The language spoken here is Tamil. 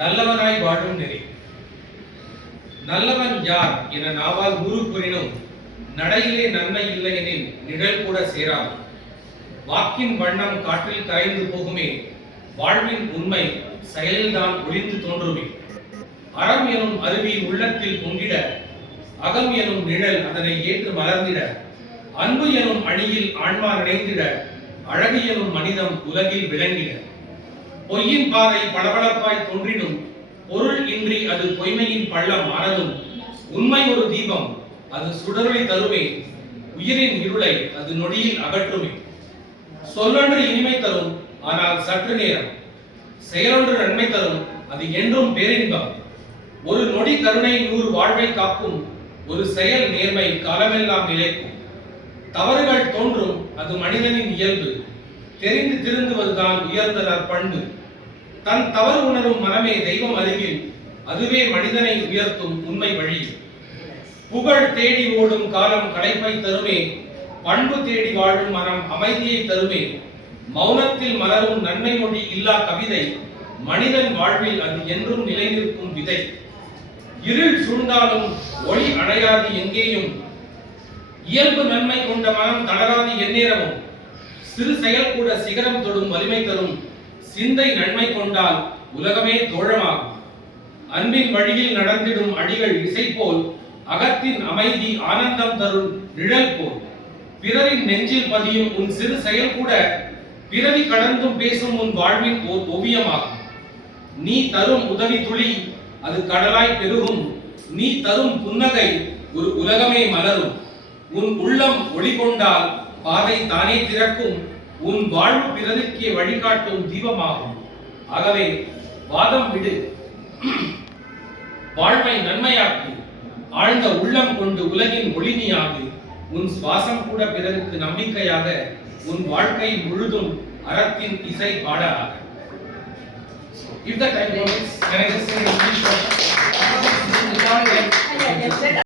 நல்லவனாய் வாழும் நெறி. நல்லவன் யார் என நாவால் ஊறு கூறினும் நடையிலே நன்மை இல்லை எனில் நிழல் கூட சேராது. வாக்கின் வண்ணம் காற்றில் கரைந்து போகுமே, வாழ்வின் உண்மை செயலில்தான் ஒளிந்து தோன்றுமே. அறம் எனும் அருவி உள்ளத்தில் பொங்கிட, அகம் எனும் நிழல் அதனை ஏற்று மலர்ந்திட, அன்பு எனும் அணியில் ஆன்மா நினைந்திட, அழகு எனும் மனிதம் உலகில் விளங்கிட. பொய்யின் பாதை பளபளப்பாய் தோன்றினும் பொருள் இன்றி அது பொய்மையின் பள்ளம் ஆனதும், உண்மை ஒரு தீபம் அது சுடரொளி தருமே, உயிரின் இருளை அது நொடியில் அகற்றுமே. சொல்லொன்று இனிமை தரும் ஆனால் சற்று நேரம், செயலொன்று நன்மை தரும் அது என்றும் பேரின்பம். ஒரு நொடி கருணை 100 வாழ்வை காக்கும், ஒரு செயல் நேர்மை காலமெல்லாம் நிலைக்கும். தவறுகள் தோன்றும் அது மனிதனின் இயல்பு, தெரிந்து திருந்துவதுதான் உயர்ந்த நற்பண்பு. தன் தவறு உணரும் மனமே தெய்வம் அருகில், அதுவே மனிதனை உயர்த்தும் உண்மை வழி. புகழ் தேடி ஓடும் காலம் களைப்பை தருமே, பண்பு தேடி வாழும் மனம் அமைதியை தருமே. மௌனத்தில் மலரும் நன்மை மொழி இல்லா கவிதை, மனிதன் வாழ்வில் அது என்றும் நிலை நிற்கும் விதை. இருள் சூழ்ந்தாலும் ஒளி அணையாது எங்கேயும், இயல்பு நன்மை கொண்ட மனம் தளராது எந்நேரமும். சிறு செயல் கூட சிகரம் தொடும் வலிமை தரும், சிந்தை நன்மை கொண்டால் உலகமே தோழமாகும். அன்பின் வழியில் நடந்திடும் அடிகள் இசை போல், அகத்தின் அமைதி ஆனந்தம் தரும் நிழல் போல். பிறரின் நெஞ்சில் பதியும் உன் சிறு செயல் கூட, பிறவி கடந்தும் பேசும் உன் வாழ்வின் ஓர் ஓவியமாகும். நீ தரும் உதவி துளி அது கடலாய் பெருகும், நீ தரும் புன்னகை ஒரு உலகமே மலரும். உன் உள்ளம் ஒளி கொண்டால் பாதை தானே திறக்கும், உன் வாழ்வு பிறருக்கே வழிகாட்டும் தீபமாகும். ஆகவே வாதம் விடு, வாழ்வை நன்மையாக்கு, ஆழ்ந்த உள்ளம் கொண்டு உலகின் ஒளினியாகு. உன் சுவாசம் கூட பிறருக்கு நம்பிக்கையாக, உன் வாழ்க்கை முழுதும் அறத்தின் இசை பாடாக. If the time permits, can I just say a brief word?